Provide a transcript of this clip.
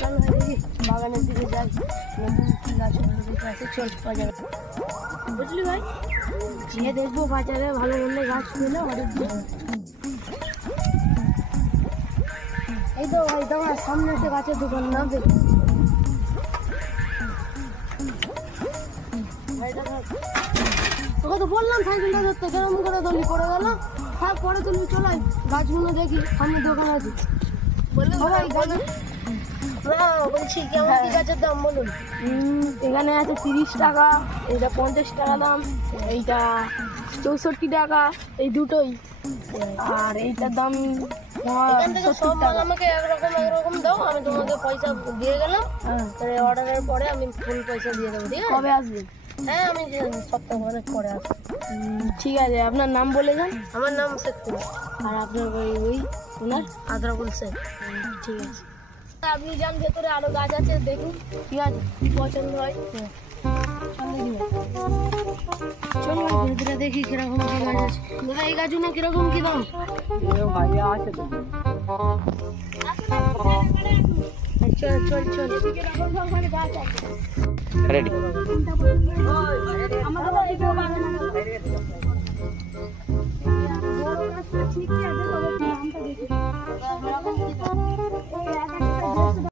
চল ভাই দেখি বাগানের দিকে যাই, নতুন কি গাছগুলো দেখে আছে, চল বাজারে। বুঝলি ভাই, গিয়ে দেখবো বাজারে ভালো মন্দ গাছ পেলে অর্ডার দিয়ে। এই তো ভাই তোমার সামনে একটা গাছের দোকান, না দেখি তোকে তো বললাম সাইকেলটা ধরতে, কেরম করে দলি পড়ে গেল। হ্যাঁ পরে তুমি চলাই গাছগুলো দেখি, সামনে দোকান আছে। বলছি কেমন কি গাছের দাম বলুন? এখানে আছে 30 টাকা, এইটা 50 টাকা দাম, এইটা 64 টাকা, এই দুটোই। আর এইটার দাম সব মাল আমাকে একরকম দাও, আমি তোমাকে পয়সা দিয়ে গেলাম। অর্ডারের পরে আমি ফুল পয়সা দিয়ে দেবো। ঠিক আছে, কবে আসবে? হ্যাঁ আমি সপ্তাহ পরে আসবো। ঠিক আছে, আপনার নাম বলে যান। আমার নাম শেখপুর। আর আপনার ওই ওনার আদরাবুল শেখ। ঠিক আছে, আপনি যান ভেতরে, আরো গাছ আছে দেখুন। ঠিক আছে, পছন্দ হয় চল ভেতরে দেখি কিরকম কি গাছ আছে। দাদা এই গাছ না কিরকম কি দাম? চল চল চল, গাছ আছে।